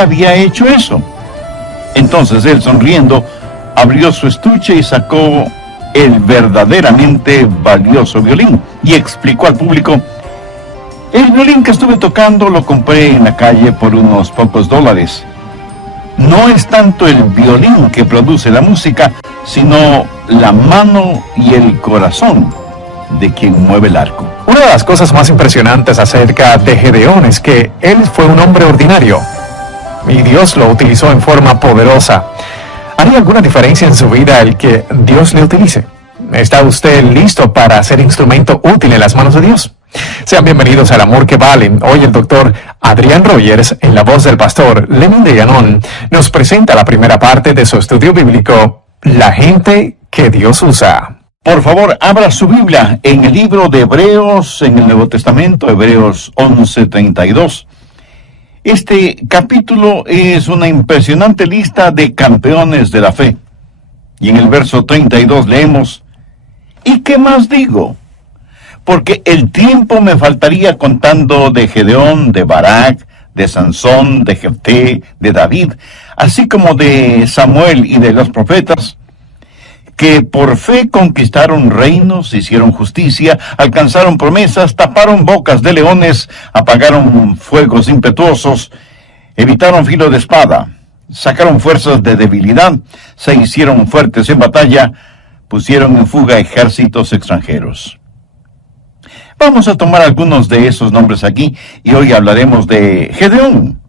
había hecho eso. Entonces él, sonriendo, abrió su estuche y sacó el verdaderamente valioso violín y explicó al público: el violín que estuve tocando lo compré en la calle por unos pocos dólares. No es tanto el violín que produce la música, sino la mano y el corazón de quien mueve el arco. Una de las cosas más impresionantes acerca de Gedeón es que él fue un hombre ordinario y Dios lo utilizó en forma poderosa. ¿Haría alguna diferencia en su vida el que Dios le utilice? ¿Está usted listo para ser instrumento útil en las manos de Dios? Sean bienvenidos al Amor que Vale. Hoy el doctor Adrián Rogers, en la voz del pastor Lenin de Llanón, nos presenta la primera parte de su estudio bíblico, La gente que Dios usa. Por favor, abra su Biblia en el libro de Hebreos, en el Nuevo Testamento, Hebreos 11:32. Este capítulo es una impresionante lista de campeones de la fe. Y en el verso 32 leemos: ¿y qué más digo? Porque el tiempo me faltaría contando de Gedeón, de Barak, de Sansón, de Jefté, de David, así como de Samuel y de los profetas, que por fe conquistaron reinos, hicieron justicia, alcanzaron promesas, taparon bocas de leones, apagaron fuegos impetuosos, evitaron filo de espada, sacaron fuerzas de debilidad, se hicieron fuertes en batalla, pusieron en fuga ejércitos extranjeros. Vamos a tomar algunos de esos nombres aquí y hoy hablaremos de Gedeón.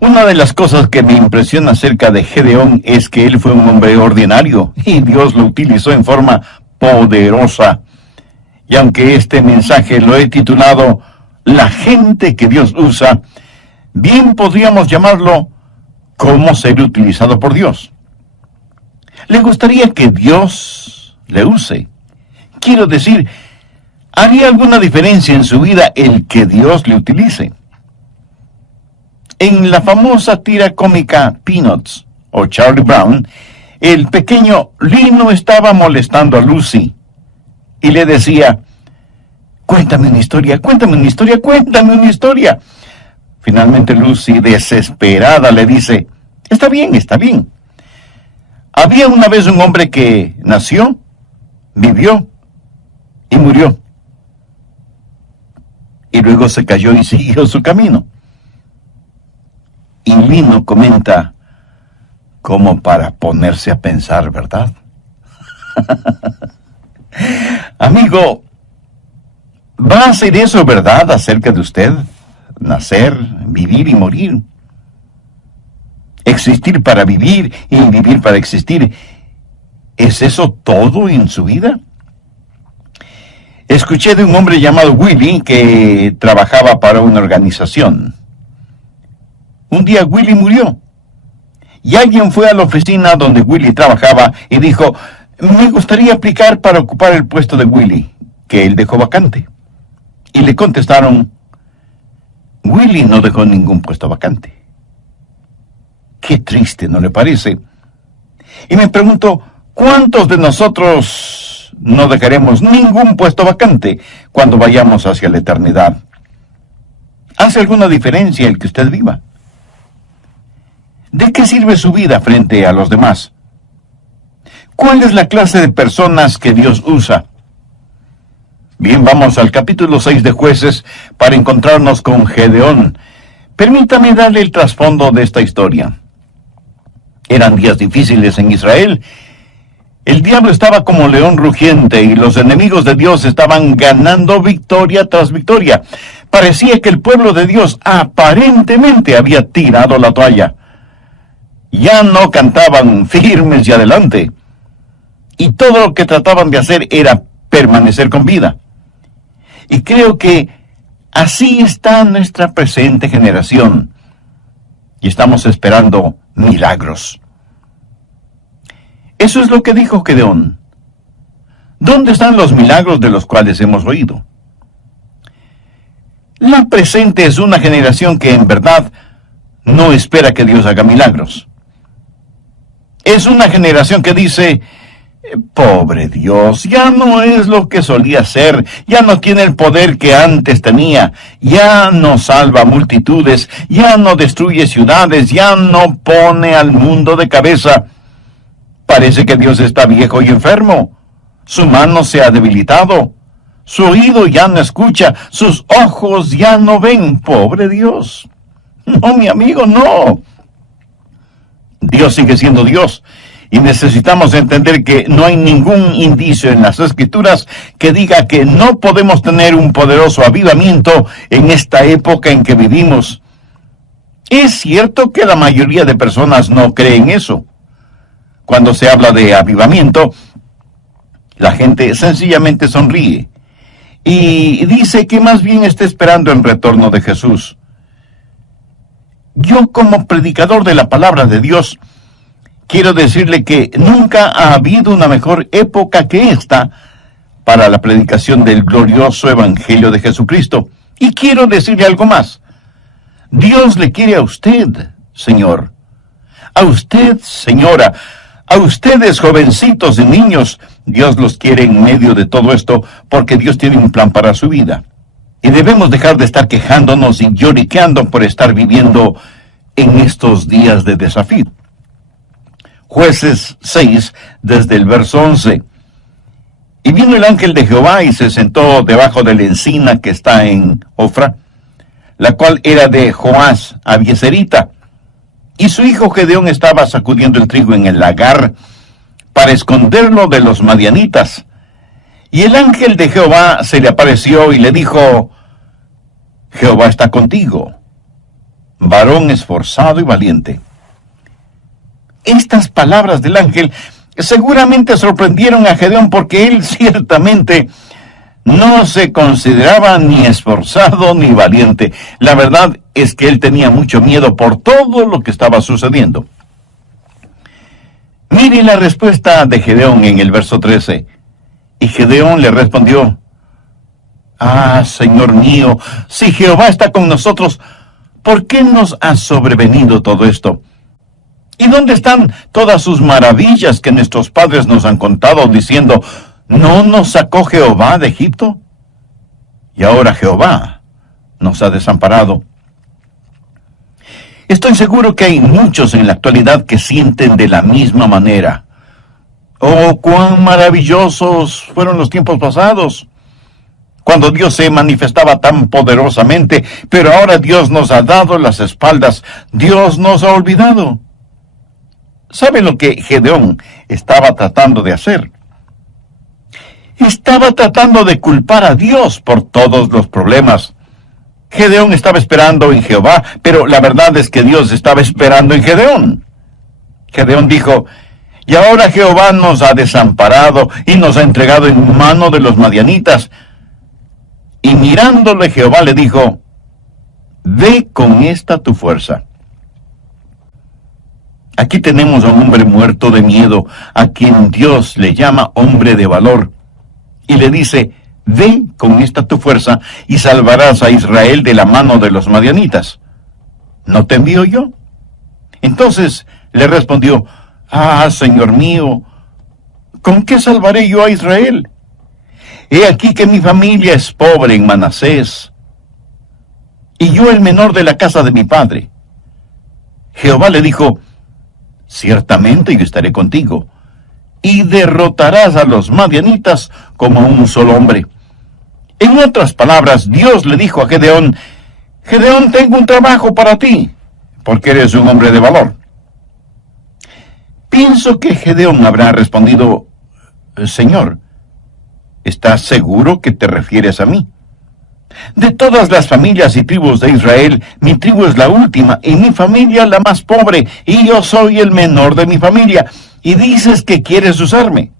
Una de las cosas que me impresiona acerca de Gedeón es que él fue un hombre ordinario y Dios lo utilizó en forma poderosa. Y aunque este mensaje lo he titulado La gente que Dios usa, bien podríamos llamarlo ¿Cómo ser utilizado por Dios? ¿Le gustaría que Dios le use? Quiero decir, ¿haría alguna diferencia en su vida el que Dios le utilice? En la famosa tira cómica Peanuts, o Charlie Brown, el pequeño Lino estaba molestando a Lucy y le decía: cuéntame una historia, cuéntame una historia, cuéntame una historia. Finalmente Lucy, desesperada, le dice: está bien, está bien. Había una vez un hombre que nació, vivió y murió. Y luego se cayó y siguió su camino. Y Lino comenta, como para ponerse a pensar, ¿verdad? Amigo, ¿va a ser eso verdad acerca de usted? Nacer, vivir y morir. Existir para vivir y vivir para existir. ¿Es eso todo en su vida? Escuché de un hombre llamado Willy que trabajaba para una organización. Un día Willy murió y alguien fue a la oficina donde Willy trabajaba y dijo: me gustaría aplicar para ocupar el puesto de Willy, que él dejó vacante. Y le contestaron: Willy no dejó ningún puesto vacante. Qué triste, ¿no le parece? Y me pregunto, ¿cuántos de nosotros no dejaremos ningún puesto vacante cuando vayamos hacia la eternidad? ¿Hace alguna diferencia el que usted viva? ¿De qué sirve su vida frente a los demás? ¿Cuál es la clase de personas que Dios usa? Bien, vamos al capítulo 6 de Jueces para encontrarnos con Gedeón. Permítame darle el trasfondo de esta historia. Eran días difíciles en Israel. El diablo estaba como león rugiente y los enemigos de Dios estaban ganando victoria tras victoria. Parecía que el pueblo de Dios aparentemente había tirado la toalla. Ya no cantaban firmes y adelante. Y todo lo que trataban de hacer era permanecer con vida. Y creo que así está nuestra presente generación. Y estamos esperando milagros. Eso es lo que dijo Gedeón. ¿Dónde están los milagros de los cuales hemos oído? La presente es una generación que en verdad no espera que Dios haga milagros. Es una generación que dice: Pobre Dios, ya no es lo que solía ser, ya no tiene el poder que antes tenía, ya no salva multitudes, ya no destruye ciudades, ya no pone al mundo de cabeza. Parece que Dios está viejo y enfermo, su mano se ha debilitado, su oído ya no escucha, sus ojos ya no ven. Pobre Dios. No, mi amigo, no. Dios sigue siendo Dios. Y necesitamos entender que no hay ningún indicio en las Escrituras que diga que no podemos tener un poderoso avivamiento en esta época en que vivimos. Es cierto que la mayoría de personas no creen eso. Cuando se habla de avivamiento, la gente sencillamente sonríe y dice que más bien está esperando el retorno de Jesús. Yo, como predicador de la palabra de Dios, quiero decirle que nunca ha habido una mejor época que esta para la predicación del glorioso Evangelio de Jesucristo. Y quiero decirle algo más. Dios le quiere a usted, señor. A usted, señora. A ustedes, jovencitos y niños. Dios los quiere en medio de todo esto porque Dios tiene un plan para su vida. Y debemos dejar de estar quejándonos y lloriqueando por estar viviendo en estos días de desafío. Jueces 6, desde el verso 11. Y vino el ángel de Jehová y se sentó debajo de la encina que está en Ofra, la cual era de Joás Abieserita. Y su hijo Gedeón estaba sacudiendo el trigo en el lagar para esconderlo de los madianitas. Y el ángel de Jehová se le apareció y le dijo: Jehová está contigo, varón esforzado y valiente. Estas palabras del ángel seguramente sorprendieron a Gedeón porque él ciertamente no se consideraba ni esforzado ni valiente. La verdad es que él tenía mucho miedo por todo lo que estaba sucediendo. Mire la respuesta de Gedeón en el verso 13. Y Gedeón le respondió: Ah, Señor mío, si Jehová está con nosotros, ¿por qué nos ha sobrevenido todo esto? ¿Y dónde están todas sus maravillas que nuestros padres nos han contado, diciendo: ¿no nos sacó Jehová de Egipto? Y ahora Jehová nos ha desamparado. Estoy seguro que hay muchos en la actualidad que sienten de la misma manera. Oh, cuán maravillosos fueron los tiempos pasados, cuando Dios se manifestaba tan poderosamente, pero ahora Dios nos ha dado las espaldas, Dios nos ha olvidado. ¿Sabe lo que Gedeón estaba tratando de hacer? Estaba tratando de culpar a Dios por todos los problemas. Gedeón estaba esperando en Jehová, pero la verdad es que Dios estaba esperando en Gedeón. Gedeón dijo: y ahora Jehová nos ha desamparado y nos ha entregado en mano de los madianitas. Y mirándole Jehová le dijo: ve con esta tu fuerza. Aquí tenemos a un hombre muerto de miedo, a quien Dios le llama hombre de valor, y le dice: ve con esta tu fuerza y salvarás a Israel de la mano de los madianitas. ¿No te envío yo? Entonces le respondió: ah, Señor mío, ¿con qué salvaré yo a Israel? He aquí que mi familia es pobre en Manasés, y yo el menor de la casa de mi padre. Jehová le dijo: ciertamente yo estaré contigo, y derrotarás a los madianitas como un solo hombre. En otras palabras, Dios le dijo a Gedeón: Gedeón, tengo un trabajo para ti, porque eres un hombre de valor. Pienso que Gedeón habrá respondido: Señor, ¿estás seguro que te refieres a mí? De todas las familias y tribus de Israel, mi tribu es la última, y mi familia la más pobre, y yo soy el menor de mi familia, y dices que quieres usarme.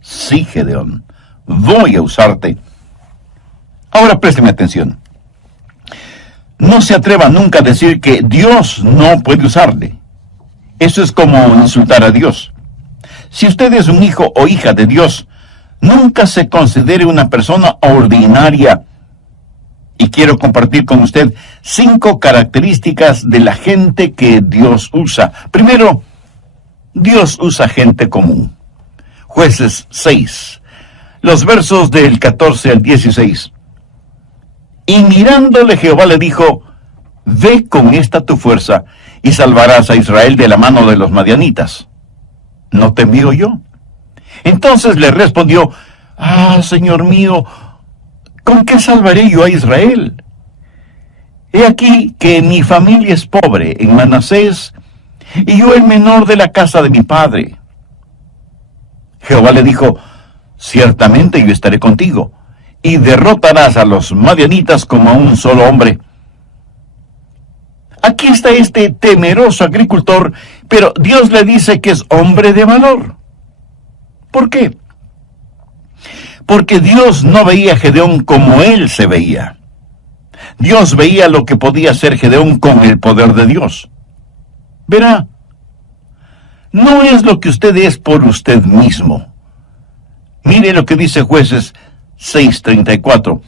Sí, Gedeón, voy a usarte. Ahora présteme atención. No se atreva nunca a decir que Dios no puede usarle. Eso es como insultar a Dios. Si usted es un hijo o hija de Dios, nunca se considere una persona ordinaria. Y quiero compartir con usted 5 características de la gente que Dios usa. Primero, Dios usa gente común. Jueces 6, los versos del 14 al 16. Y mirándole Jehová le dijo, ve con esta tu fuerza, y salvarás a Israel de la mano de los madianitas. ¿No te envío yo? Entonces le respondió, Señor mío, ¿con qué salvaré yo a Israel? He aquí que mi familia es pobre en Manasés, y yo el menor de la casa de mi padre. Jehová le dijo, ciertamente yo estaré contigo, y derrotarás a los madianitas como a un solo hombre. Aquí está este temeroso agricultor, pero Dios le dice que es hombre de valor. ¿Por qué? Porque Dios no veía a Gedeón como él se veía. Dios veía lo que podía hacer Gedeón con el poder de Dios. Verá, no es lo que usted es por usted mismo. Mire lo que dice Jueces 6:34.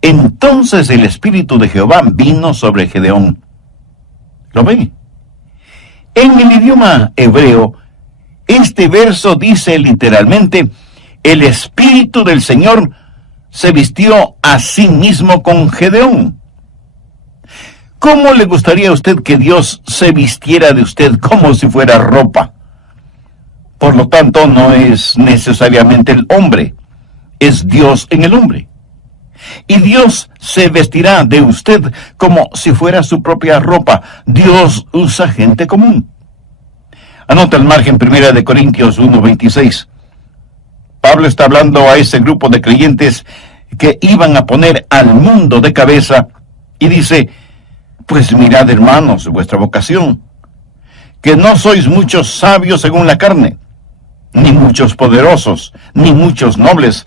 Entonces el Espíritu de Jehová vino sobre Gedeón. ¿Lo ve? En el idioma hebreo, este verso dice literalmente, el Espíritu del Señor se vistió a sí mismo con Gedeón. ¿Cómo le gustaría a usted que Dios se vistiera de usted como si fuera ropa? Por lo tanto, no es necesariamente el hombre, es Dios en el hombre. Y Dios se vestirá de usted como si fuera su propia ropa. Dios usa gente común. Anota al margen 1 Corintios 1:26. Pablo está hablando a ese grupo de creyentes que iban a poner al mundo de cabeza y dice, pues mirad, hermanos, vuestra vocación, que no sois muchos sabios según la carne, ni muchos poderosos, ni muchos nobles,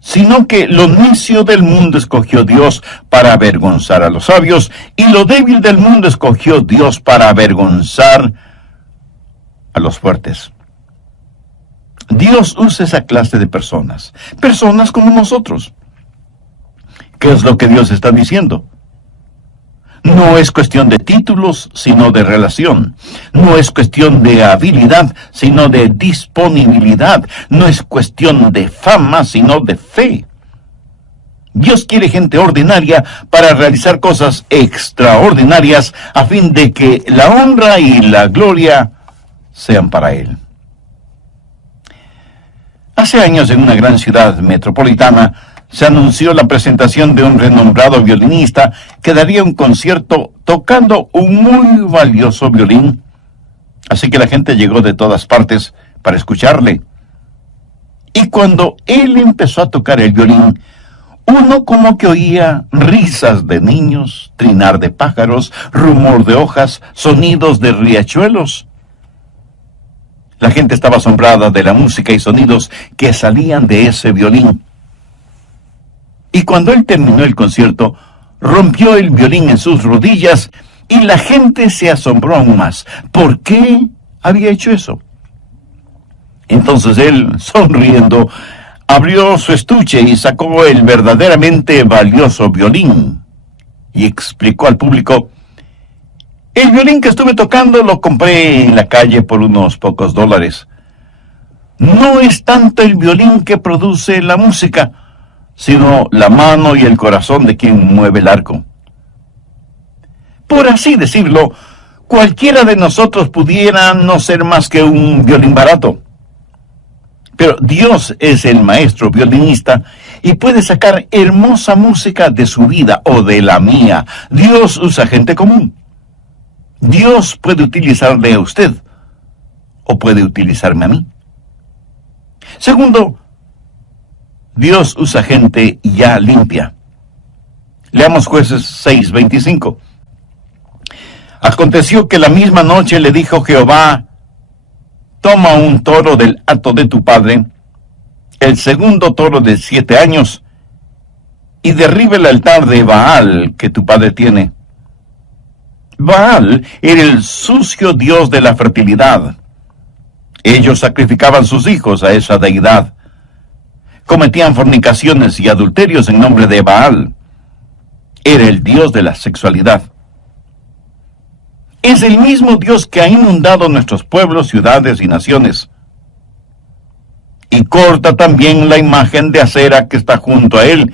sino que lo necio del mundo escogió Dios para avergonzar a los sabios, y lo débil del mundo escogió Dios para avergonzar a los fuertes. Dios usa esa clase de personas como nosotros. ¿Qué es lo que Dios está diciendo? No es cuestión de títulos, sino de relación. No es cuestión de habilidad, sino de disponibilidad. No es cuestión de fama, sino de fe. Dios quiere gente ordinaria para realizar cosas extraordinarias a fin de que la honra y la gloria sean para Él. Hace años, en una gran ciudad metropolitana, se anunció la presentación de un renombrado violinista que daría un concierto tocando un muy valioso violín. Así que la gente llegó de todas partes para escucharle. Y cuando él empezó a tocar el violín, uno como que oía risas de niños, trinar de pájaros, rumor de hojas, sonidos de riachuelos. La gente estaba asombrada de la música y sonidos que salían de ese violín. Y cuando él terminó el concierto, rompió el violín en sus rodillas y la gente se asombró aún más. ¿Por qué había hecho eso? Entonces él, sonriendo, abrió su estuche y sacó el verdaderamente valioso violín y explicó al público, el violín que estuve tocando lo compré en la calle por unos pocos dólares. No es tanto el violín que produce la música, sino la mano y el corazón de quien mueve el arco. Por así decirlo, cualquiera de nosotros pudiera no ser más que un violín barato. Pero Dios es el maestro violinista y puede sacar hermosa música de su vida o de la mía. Dios usa gente común. Dios puede utilizarle a usted o puede utilizarme a mí. Segundo, Dios usa gente ya limpia. Leamos Jueces 6:25. Aconteció que la misma noche le dijo Jehová, toma un toro del hato de tu padre, el segundo toro de 7 años, y derriba el altar de Baal que tu padre tiene. Baal era el sucio dios de la fertilidad. Ellos sacrificaban sus hijos a esa deidad. Cometían fornicaciones y adulterios en nombre de Baal. Era el dios de la sexualidad. Es el mismo Dios que ha inundado nuestros pueblos, ciudades y naciones. y corta también la imagen de acera que está junto a él,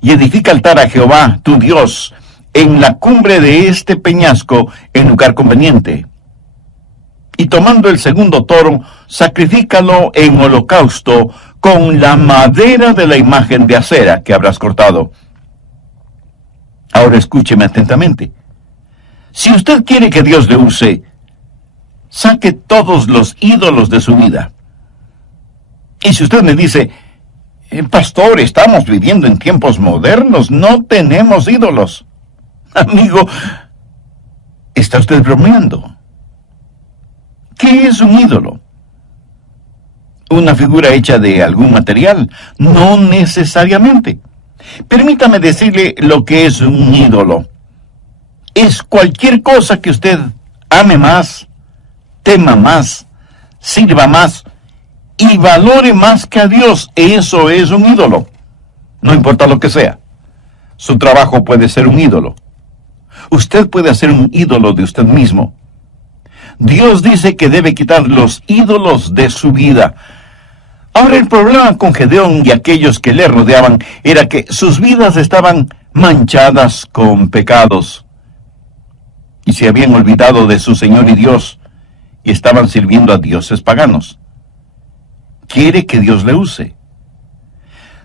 y edifica altar a Jehová, tu Dios, en la cumbre de este peñasco, en lugar conveniente. Y tomando el segundo toro, sacrifícalo en holocausto con la madera de la imagen de acera que habrás cortado. Ahora escúcheme atentamente. Si usted quiere que Dios le use, saque todos los ídolos de su vida. Y si usted me dice, pastor, estamos viviendo en tiempos modernos, no tenemos ídolos. Amigo, ¿está usted bromeando? ¿Qué es un ídolo? ¿Una figura hecha de algún material? No necesariamente. Permítame decirle lo que es un ídolo. Es cualquier cosa que usted ame más, tema más, sirva más y valore más que a Dios. Eso es un ídolo. No importa lo que sea. Su trabajo puede ser un ídolo. Usted puede hacer un ídolo de usted mismo. Dios dice que debe quitar los ídolos de su vida. Ahora, el problema con Gedeón y aquellos que le rodeaban era que sus vidas estaban manchadas con pecados. Y se habían olvidado de su Señor y Dios, y estaban sirviendo a dioses paganos. Quiere que Dios le use.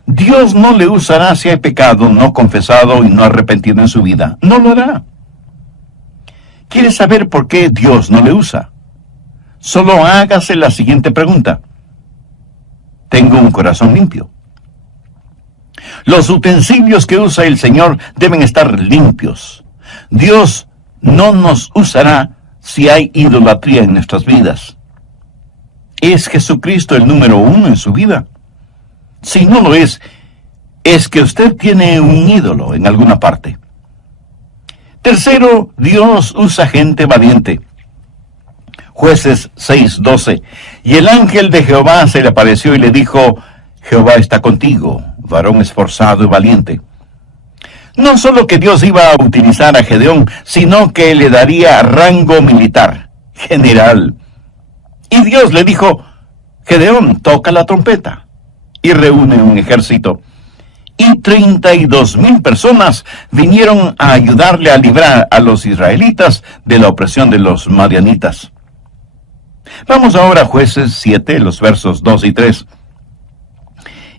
Dios no le usará si hay pecado no confesado y no arrepentido en su vida. No lo hará. ¿Quiere saber por qué Dios no le usa? Solo hágase la siguiente pregunta. ¿Tengo un corazón limpio? Los utensilios que usa el Señor deben estar limpios. Dios no nos usará si hay idolatría en nuestras vidas. ¿Es Jesucristo el número 1 en su vida? Si no lo es que usted tiene un ídolo en alguna parte. Tercero, Dios usa gente valiente. Jueces 6:12. Y el ángel de Jehová se le apareció y le dijo, Jehová está contigo, varón esforzado y valiente. No solo que Dios iba a utilizar a Gedeón, sino que le daría rango militar, general. Y Dios le dijo, Gedeón, toca la trompeta. Y reúne un ejército. Y 32,000 personas vinieron a ayudarle a librar a los israelitas de la opresión de los madianitas. Vamos ahora a Jueces 7, los versos 2 y 3.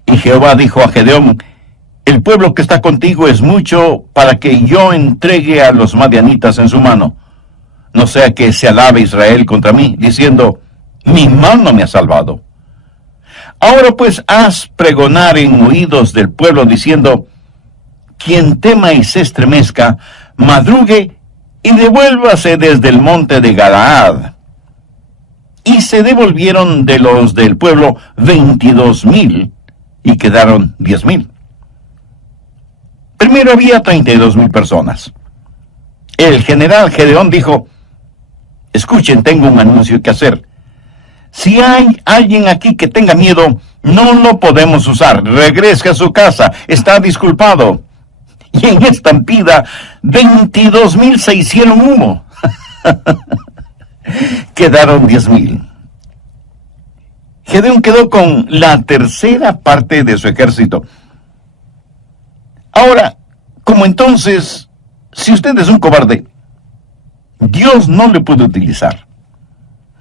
Y Jehová dijo a Gedeón, el pueblo que está contigo es mucho para que yo entregue a los madianitas en su mano. No sea que se alabe Israel contra mí, diciendo, mi mano me ha salvado. Ahora pues haz pregonar en oídos del pueblo diciendo, quien tema y se estremezca, madrugue y devuélvase desde el monte de Galaad. Y se devolvieron de los del pueblo 22,000 y quedaron 10,000. Primero había 32,000 personas. El general Gedeón dijo, escuchen, tengo un anuncio que hacer. Si hay alguien aquí que tenga miedo, no lo podemos usar. Regrese a su casa, está disculpado. Y en estampida, 22,000 se hicieron humo. Quedaron 10,000. Gedeón quedó con la tercera parte de su ejército. Ahora, como entonces, si usted es un cobarde, Dios no le puede utilizar.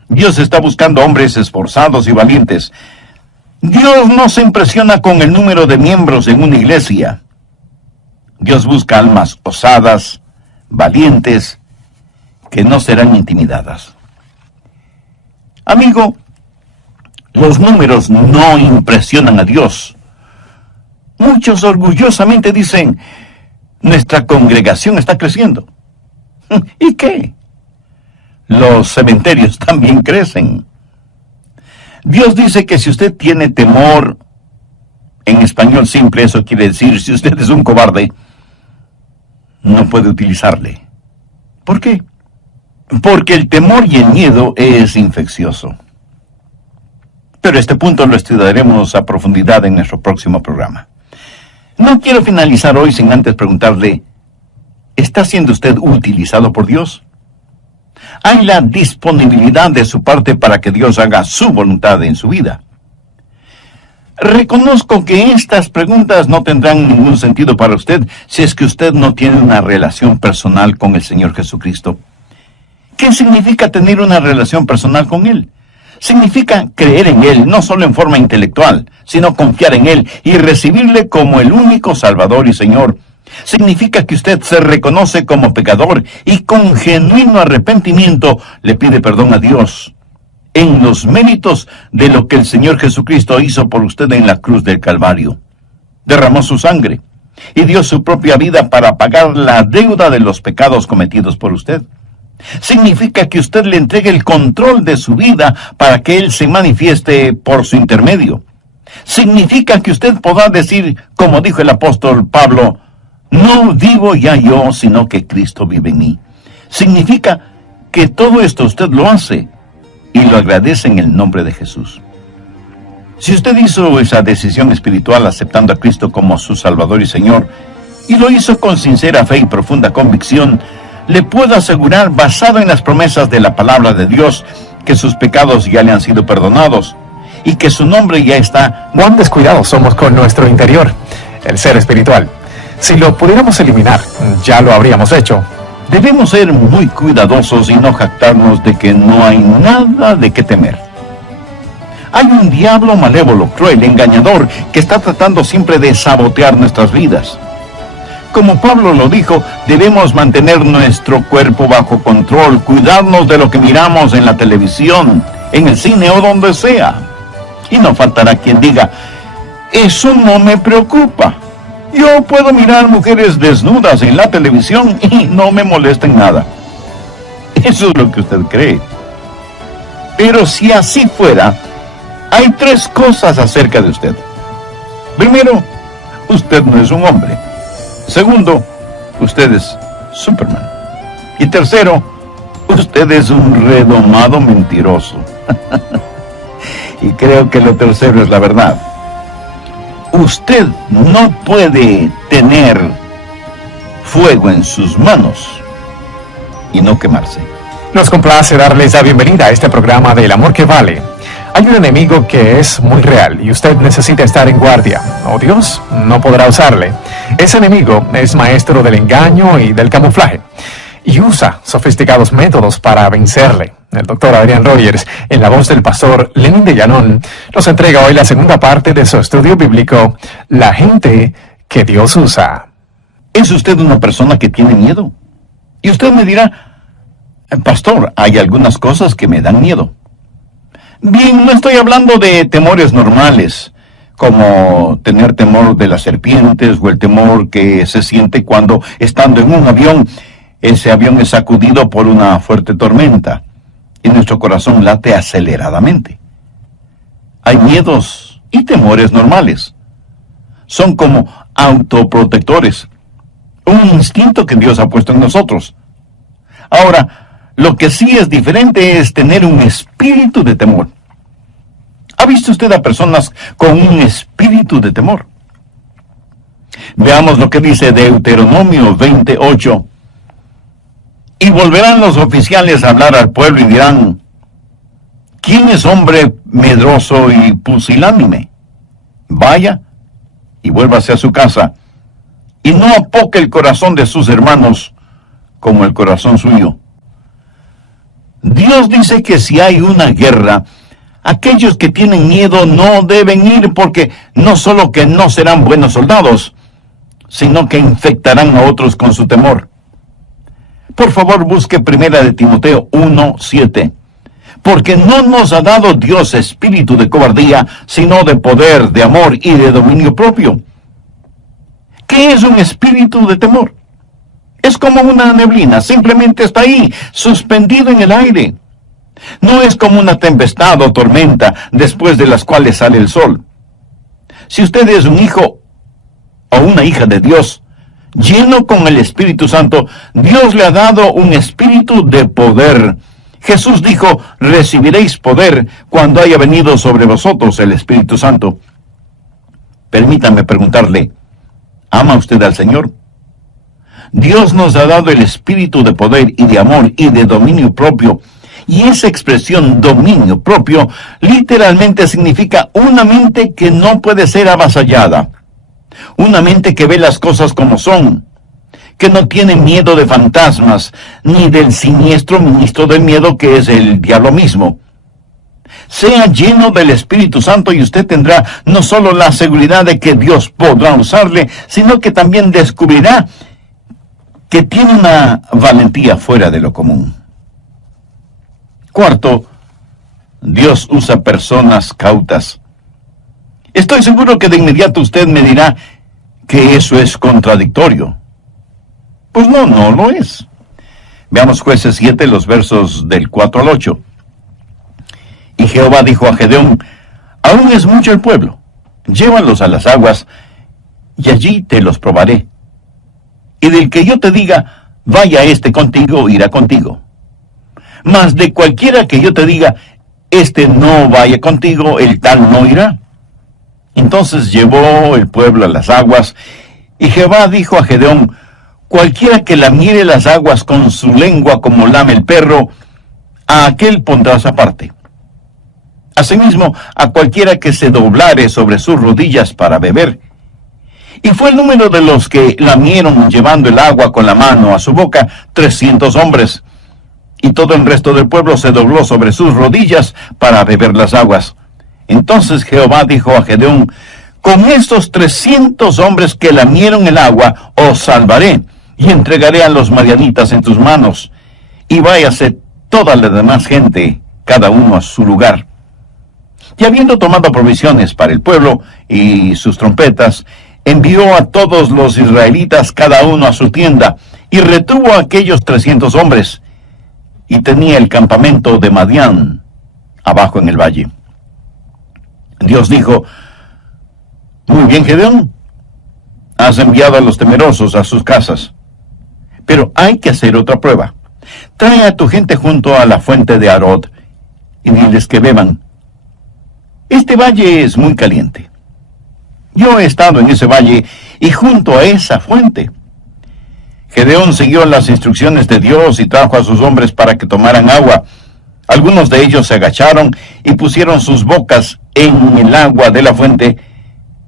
Dios está buscando hombres esforzados y valientes. Dios no se impresiona con el número de miembros en una iglesia. Dios busca almas osadas, valientes, que no serán intimidadas. Amigo, los números no impresionan a Dios. Muchos orgullosamente dicen, nuestra congregación está creciendo. ¿Y qué? Los cementerios también crecen. Dios dice que si usted tiene temor, en español simple eso quiere decir, si usted es un cobarde, no puede utilizarle. ¿Por qué? Porque el temor y el miedo es infeccioso. Pero este punto lo estudiaremos a profundidad en nuestro próximo programa. No quiero finalizar hoy sin antes preguntarle, ¿está siendo usted utilizado por Dios? ¿Hay la disponibilidad de su parte para que Dios haga su voluntad en su vida? Reconozco que estas preguntas no tendrán ningún sentido para usted si es que usted no tiene una relación personal con el Señor Jesucristo. ¿Qué significa tener una relación personal con Él? Significa creer en Él, no solo en forma intelectual, sino confiar en Él y recibirle como el único Salvador y Señor. Significa que usted se reconoce como pecador y con genuino arrepentimiento le pide perdón a Dios en los méritos de lo que el Señor Jesucristo hizo por usted en la cruz del Calvario. Derramó su sangre y dio su propia vida para pagar la deuda de los pecados cometidos por usted. Significa que usted le entregue el control de su vida para que Él se manifieste por su intermedio. Significa que usted podrá decir, como dijo el apóstol Pablo, no vivo ya yo, sino que Cristo vive en mí. Significa que todo esto usted lo hace y lo agradece en el nombre de Jesús. Si usted hizo esa decisión espiritual aceptando a Cristo como su Salvador y Señor, y lo hizo con sincera fe y profunda convicción, le puedo asegurar, basado en las promesas de la palabra de Dios, que sus pecados ya le han sido perdonados y que su nombre ya está. Cuán descuidados somos con nuestro interior, el ser espiritual. Si lo pudiéramos eliminar, ya lo habríamos hecho. Debemos ser muy cuidadosos y no jactarnos de que no hay nada de qué temer. Hay un diablo malévolo, cruel, engañador, que está tratando siempre de sabotear nuestras vidas. Como Pablo lo dijo, debemos mantener nuestro cuerpo bajo control, cuidarnos de lo que miramos en la televisión, en el cine o donde sea. Y no faltará quien diga, eso no me preocupa. Yo puedo mirar mujeres desnudas en la televisión y no me molesta en nada. Eso es lo que usted cree. Pero si así fuera, hay tres cosas acerca de usted. Primero, usted no es un hombre. Segundo, usted es Superman. Y tercero, usted es un redomado mentiroso. Y creo que lo tercero es la verdad. Usted no puede tener fuego en sus manos y no quemarse. Nos complace darles la bienvenida a este programa del amor que vale. Hay un enemigo que es muy real y usted necesita estar en guardia, o Dios no podrá usarle. Ese enemigo es maestro del engaño y del camuflaje, y usa sofisticados métodos para vencerle. El doctor Adrian Rogers, en la voz del pastor Lenin de Llanón, nos entrega hoy la segunda parte de su estudio bíblico, La gente que Dios usa. ¿Es usted una persona que tiene miedo? Y usted me dirá, pastor, hay algunas cosas que me dan miedo. Bien, no estoy hablando de temores normales, como tener temor de las serpientes o el temor que se siente cuando, estando en un avión, ese avión es sacudido por una fuerte tormenta y nuestro corazón late aceleradamente. Hay miedos y temores normales. Son como autoprotectores, un instinto que Dios ha puesto en nosotros. Ahora, lo que sí es diferente es tener un espíritu de temor. ¿Ha visto usted a personas con un espíritu de temor? Veamos lo que dice Deuteronomio 28. Y volverán los oficiales a hablar al pueblo y dirán, ¿quién es hombre medroso y pusilánime? Vaya y vuélvase a su casa, y no apoque el corazón de sus hermanos como el corazón suyo. Dios dice que si hay una guerra, aquellos que tienen miedo no deben ir, porque no solo que no serán buenos soldados, sino que infectarán a otros con su temor. Por favor, busque 1 de Timoteo 1:7. Porque no nos ha dado Dios espíritu de cobardía, sino de poder, de amor y de dominio propio. ¿Qué es un espíritu de temor? Es como una neblina, simplemente está ahí, suspendido en el aire. No es como una tempestad o tormenta, después de las cuales sale el sol. Si usted es un hijo o una hija de Dios, lleno con el Espíritu Santo, Dios le ha dado un espíritu de poder. Jesús dijo, recibiréis poder cuando haya venido sobre vosotros el Espíritu Santo. Permítame preguntarle, ¿ama usted al Señor? Dios nos ha dado el espíritu de poder y de amor y de dominio propio, Y esa expresión dominio propio literalmente significa una mente que no puede ser avasallada, una mente que ve las cosas como son, que no tiene miedo de fantasmas, ni del siniestro ministro del miedo que es el diablo mismo. Sea lleno del Espíritu Santo y usted tendrá no solo la seguridad de que Dios podrá usarle, sino que también descubrirá que tiene una valentía fuera de lo común. Cuarto, Dios usa personas cautas. Estoy seguro que de inmediato usted me dirá que eso es contradictorio. Pues no lo es. Veamos Jueces 7, los versos del 4 al 8. Y Jehová dijo a Gedeón: aún es mucho el pueblo, llévalos a las aguas, y allí te los probaré. Y del que yo te diga, vaya este contigo, irá contigo. Mas de cualquiera que yo te diga, este no vaya contigo, el tal no irá. Entonces llevó el pueblo a las aguas, y Jehová dijo a Gedeón: cualquiera que lamiere las aguas con su lengua como lame el perro, a aquel pondrás aparte. Asimismo, a cualquiera que se doblare sobre sus rodillas para beber. Y fue el número de los que lamieron llevando el agua con la mano a su boca, 300 hombres. Y todo el resto del pueblo se dobló sobre sus rodillas para beber las aguas. Entonces Jehová dijo a Gedeón: con estos 300 hombres que lamieron el agua, os salvaré, y entregaré a los madianitas en tus manos. Y váyase toda la demás gente, cada uno a su lugar. Y habiendo tomado provisiones para el pueblo y sus trompetas, envió a todos los israelitas cada uno a su tienda, y retuvo a aquellos 300 hombres, y tenía el campamento de Madián abajo en el valle. Dios dijo: muy bien, Gedeón, has enviado a los temerosos a sus casas, pero hay que hacer otra prueba. Trae a tu gente junto a la fuente de Arod, y diles que beban. Este valle es muy caliente. Yo he estado en ese valle y junto a esa fuente. Gedeón siguió las instrucciones de Dios y trajo a sus hombres para que tomaran agua. Algunos de ellos se agacharon y pusieron sus bocas en el agua de la fuente,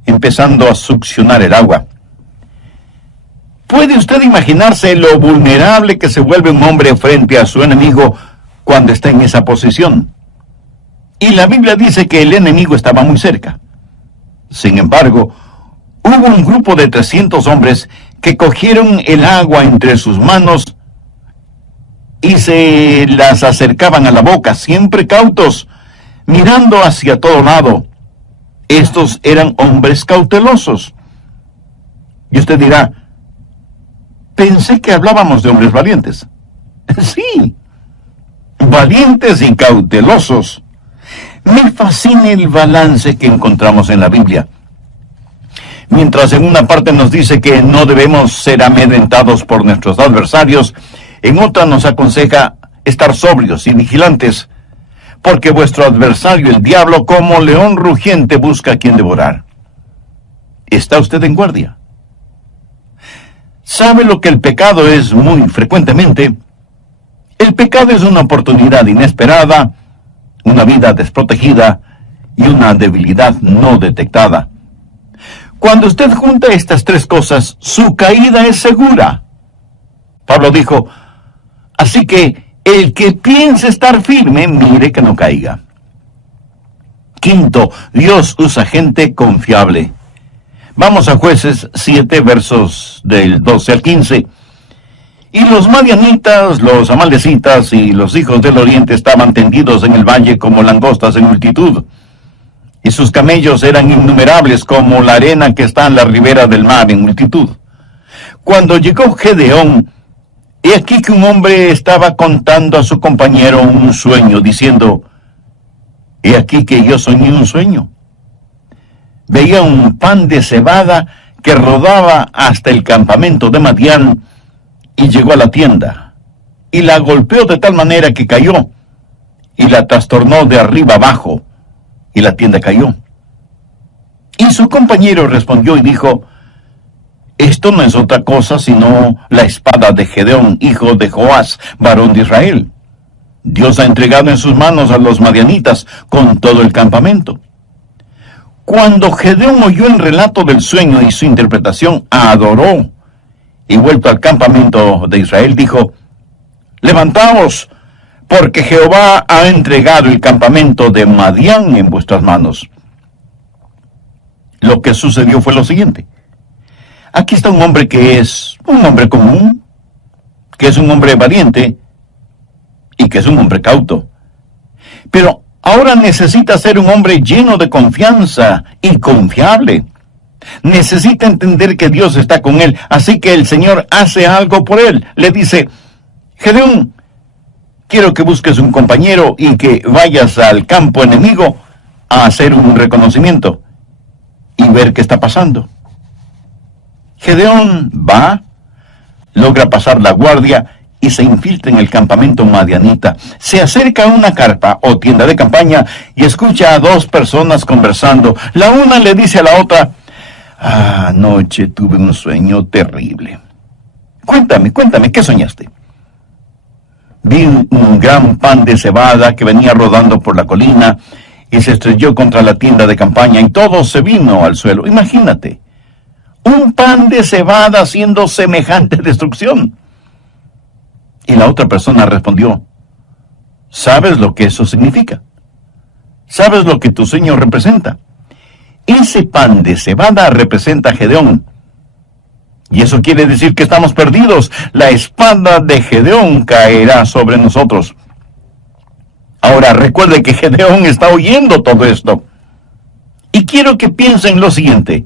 empezando a succionar el agua. ¿Puede usted imaginarse lo vulnerable que se vuelve un hombre frente a su enemigo cuando está en esa posición? Y la Biblia dice que el enemigo estaba muy cerca. Sin embargo, hubo un grupo de 300 hombres que cogieron el agua entre sus manos y se las acercaban a la boca, siempre cautos, mirando hacia todo lado. Estos eran hombres cautelosos. Y usted dirá: pensé que hablábamos de hombres valientes. Sí, valientes y cautelosos. Me fascina el balance que encontramos en la Biblia. Mientras en una parte nos dice que no debemos ser amedrentados por nuestros adversarios, en otra nos aconseja estar sobrios y vigilantes, porque vuestro adversario, el diablo, como león rugiente, busca a quien devorar. ¿Está usted en guardia? ¿Sabe lo que el pecado es muy frecuentemente? El pecado es una oportunidad inesperada, una vida desprotegida y una debilidad no detectada. Cuando usted junta estas tres cosas, su caída es segura. Pablo dijo: así que el que piense estar firme, mire que no caiga. Quinto, Dios usa gente confiable. Vamos a Jueces 7, versos del 12 al 15. Y los madianitas, los amalecitas y los hijos del oriente estaban tendidos en el valle como langostas en multitud. Y sus camellos eran innumerables como la arena que está en la ribera del mar en multitud. Cuando llegó Gedeón, he aquí que un hombre estaba contando a su compañero un sueño, diciendo: he aquí que yo soñé un sueño. Veía un pan de cebada que rodaba hasta el campamento de Madián, y llegó a la tienda, y la golpeó de tal manera que cayó, y la trastornó de arriba abajo, y la tienda cayó. Y su compañero respondió y dijo: esto no es otra cosa sino la espada de Gedeón, hijo de Joás, varón de Israel. Dios ha entregado en sus manos a los madianitas con todo el campamento. Cuando Gedeón oyó el relato del sueño y su interpretación, adoró, y vuelto al campamento de Israel dijo: levantaos, porque Jehová ha entregado el campamento de Madián en vuestras manos. Lo que sucedió fue lo siguiente. Aquí está un hombre que es un hombre común, que es un hombre valiente y que es un hombre cauto. Pero ahora necesita ser un hombre lleno de confianza y confiable. Necesita entender que Dios está con él, así que el Señor hace algo por él. Le dice: Gedeón, quiero que busques un compañero y que vayas al campo enemigo a hacer un reconocimiento y ver qué está pasando. Gedeón va, logra pasar la guardia y se infiltra en el campamento madianita. Se acerca a una carpa o tienda de campaña y escucha a dos personas conversando. La una le dice a la otra: anoche tuve un sueño terrible. Cuéntame, ¿qué soñaste? Vi un gran pan de cebada que venía rodando por la colina y se estrelló contra la tienda de campaña y todo se vino al suelo. Imagínate, un pan de cebada haciendo semejante destrucción. Y la otra persona respondió: ¿sabes lo que eso significa? ¿Sabes lo que tu sueño representa? Ese pan de cebada representa a Gedeón. Y eso quiere decir que estamos perdidos. La espada de Gedeón caerá sobre nosotros. Ahora recuerde que Gedeón está oyendo todo esto. Y quiero que piensen lo siguiente.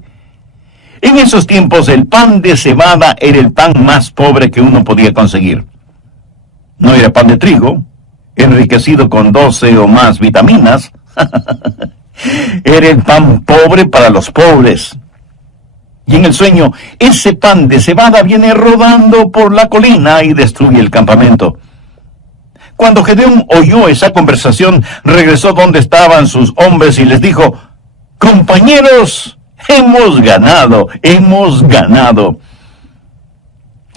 En esos tiempos el pan de cebada era el pan más pobre que uno podía conseguir. No era pan de trigo, enriquecido con 12 o más vitaminas. Era el pan pobre para los pobres. Y en el sueño, ese pan de cebada viene rodando por la colina y destruye el campamento. Cuando Gedeón oyó esa conversación, regresó donde estaban sus hombres y les dijo: compañeros, hemos ganado.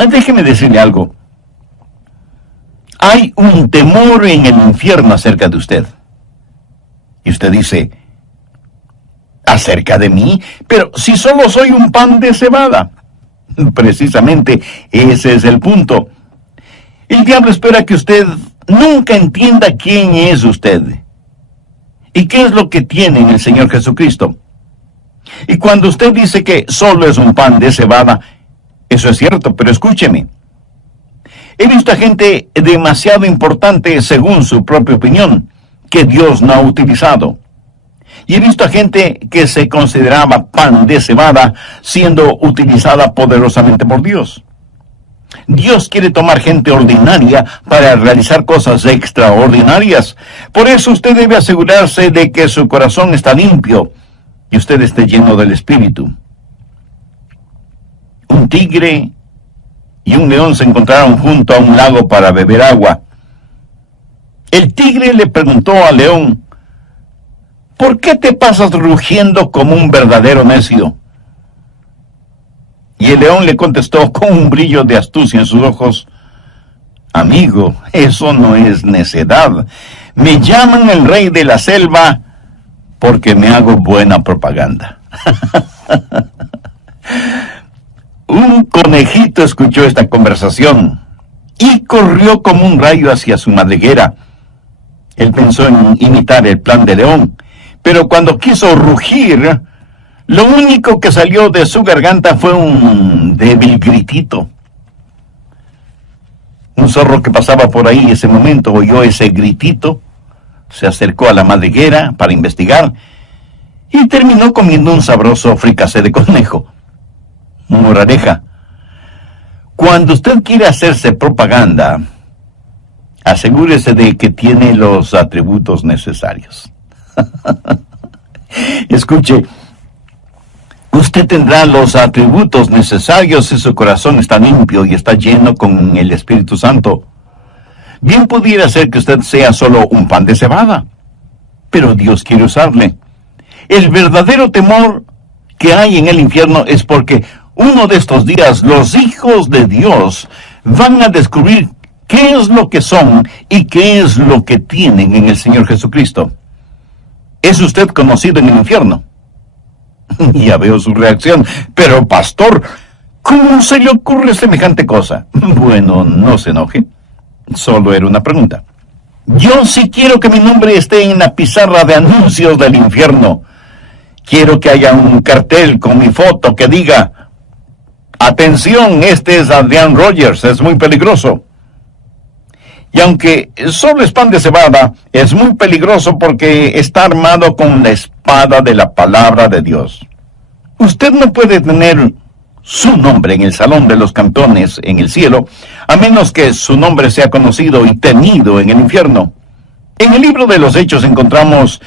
Déjeme decirle algo. Hay un temor en el infierno acerca de usted. Y usted dice: ¿acerca de mí? Pero si solo soy un pan de cebada. Precisamente ese es el punto. El diablo espera que usted nunca entienda quién es usted y qué es lo que tiene en el Señor Jesucristo. Y cuando usted dice que solo es un pan de cebada, eso es cierto, pero escúcheme. He visto a gente demasiado importante según su propia opinión, que Dios no ha utilizado. Y he visto a gente que se consideraba pan de cebada siendo utilizada poderosamente por Dios. Dios quiere tomar gente ordinaria para realizar cosas extraordinarias. Por eso usted debe asegurarse de que su corazón está limpio y usted esté lleno del Espíritu. Un tigre y un león se encontraron junto a un lago para beber agua. El tigre le preguntó al león: ¿por qué te pasas rugiendo como un verdadero necio? Y el león le contestó con un brillo de astucia en sus ojos: amigo, eso no es necedad. Me llaman el rey de la selva porque me hago buena propaganda. Un conejito escuchó esta conversación y corrió como un rayo hacia su madriguera. Él pensó en imitar el plan de león, pero cuando quiso rugir, lo único que salió de su garganta fue un débil gritito. Un zorro que pasaba por ahí en ese momento oyó ese gritito, se acercó a la madriguera para investigar y terminó comiendo un sabroso fricasé de conejo. Moraleja: cuando usted quiere hacerse propaganda, asegúrese de que tiene los atributos necesarios. Escuche, usted tendrá los atributos necesarios si su corazón está limpio y está lleno con el Espíritu Santo. Bien pudiera ser que usted sea solo un pan de cebada, pero Dios quiere usarle. El verdadero temor que hay en el infierno es porque uno de estos días los hijos de Dios van a descubrir qué es lo que son y qué es lo que tienen en el Señor Jesucristo. ¿Es usted conocido en el infierno? Ya veo su reacción. Pero, pastor, ¿cómo se le ocurre semejante cosa? Bueno, no se enoje. Solo era una pregunta. Yo sí quiero que mi nombre esté en la pizarra de anuncios del infierno. Quiero que haya un cartel con mi foto que diga: atención, este es Adrian Rogers, es muy peligroso. Y aunque solo es pan de cebada, es muy peligroso porque está armado con la espada de la palabra de Dios. Usted no puede tener su nombre en el salón de los campeones en el cielo, a menos que su nombre sea conocido y temido en el infierno. En el libro de los Hechos encontramos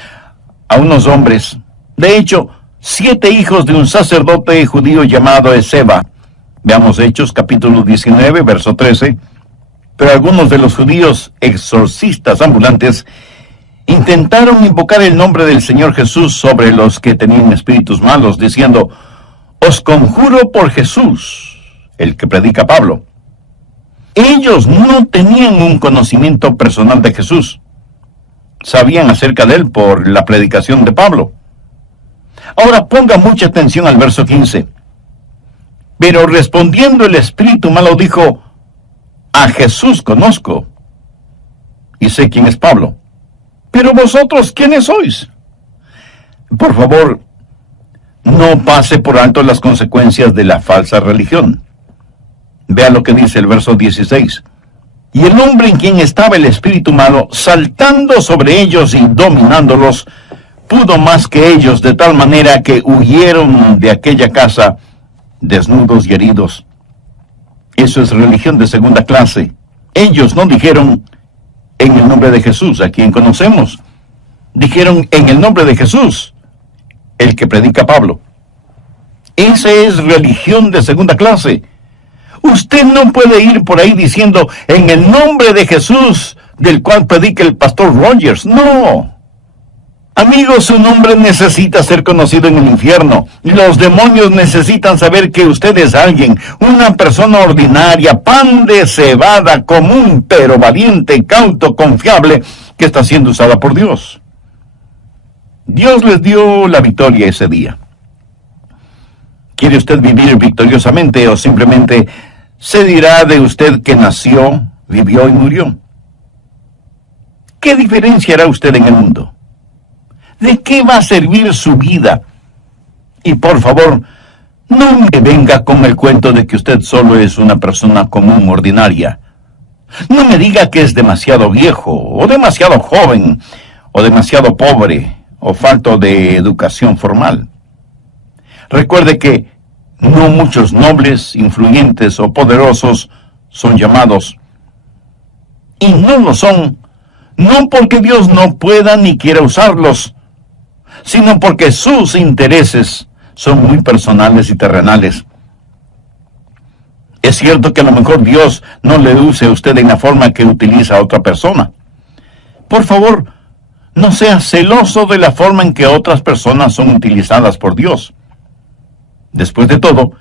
a unos hombres, de hecho, 7 hijos de un sacerdote judío llamado Esceva. Veamos Hechos capítulo 19, verso 13. Pero algunos de los judíos exorcistas ambulantes intentaron invocar el nombre del Señor Jesús sobre los que tenían espíritus malos, diciendo: os conjuro por Jesús, el que predica Pablo. Ellos no tenían un conocimiento personal de Jesús. Sabían acerca de él por la predicación de Pablo. Ahora ponga mucha atención al verso 15. Pero respondiendo el espíritu malo dijo: a Jesús conozco, y sé quién es Pablo. Pero vosotros, ¿quiénes sois? Por favor, no pase por alto las consecuencias de la falsa religión. Vea lo que dice el verso 16. Y el hombre en quien estaba el espíritu malo, saltando sobre ellos y dominándolos, pudo más que ellos, de tal manera que huyeron de aquella casa desnudos y heridos. Eso es religión de segunda clase. Ellos no dijeron: en el nombre de Jesús, a quien conocemos. Dijeron: en el nombre de Jesús, el que predica Pablo. Esa es religión de segunda clase. Usted no puede ir por ahí diciendo: en el nombre de Jesús, del cual predica el pastor Rogers. No. Amigo, su nombre necesita ser conocido en el infierno. Los demonios necesitan saber que usted es alguien, una persona ordinaria, pan de cebada, común, pero valiente, cauto, confiable, que está siendo usada por Dios. Dios les dio la victoria ese día. ¿Quiere usted vivir victoriosamente o simplemente se dirá de usted que nació, vivió y murió? ¿Qué diferencia hará usted en el mundo? ¿De qué va a servir su vida? Y por favor, no me venga con el cuento de que usted solo es una persona común, ordinaria. No me diga que es demasiado viejo, o demasiado joven, o demasiado pobre, o falto de educación formal. Recuerde que no muchos nobles, influyentes o poderosos son llamados. Y no lo son, no porque Dios no pueda ni quiera usarlos, sino porque sus intereses son muy personales y terrenales. Es cierto que a lo mejor Dios no le use a usted en la forma que utiliza a otra persona. Por favor, no sea celoso de la forma en que otras personas son utilizadas por Dios. Después de todo,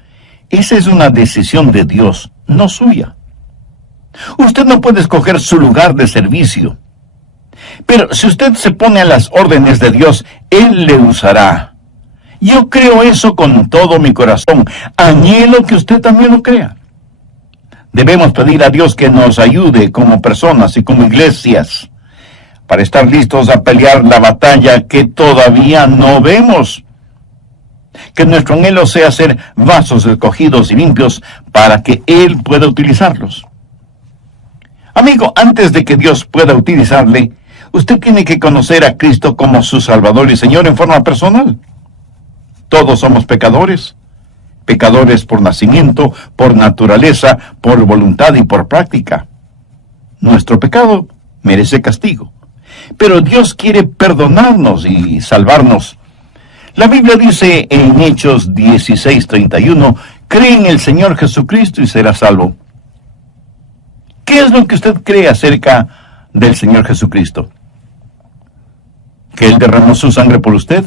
esa es una decisión de Dios, no suya. Usted no puede escoger su lugar de servicio. Pero si usted se pone a las órdenes de Dios, Él le usará. Yo creo eso con todo mi corazón. Anhelo que usted también lo crea. Debemos pedir a Dios que nos ayude como personas y como iglesias para estar listos a pelear la batalla que todavía no vemos. Que nuestro anhelo sea ser vasos escogidos y limpios para que Él pueda utilizarlos. Amigo, antes de que Dios pueda utilizarle, usted tiene que conocer a Cristo como su Salvador y Señor en forma personal. Todos somos pecadores. Pecadores por nacimiento, por naturaleza, por voluntad y por práctica. Nuestro pecado merece castigo. Pero Dios quiere perdonarnos y salvarnos. La Biblia dice en Hechos 16:31, cree en el Señor Jesucristo y será salvo. ¿Qué es lo que usted cree acerca del Señor Jesucristo? ¿Que Él derramó su sangre por usted?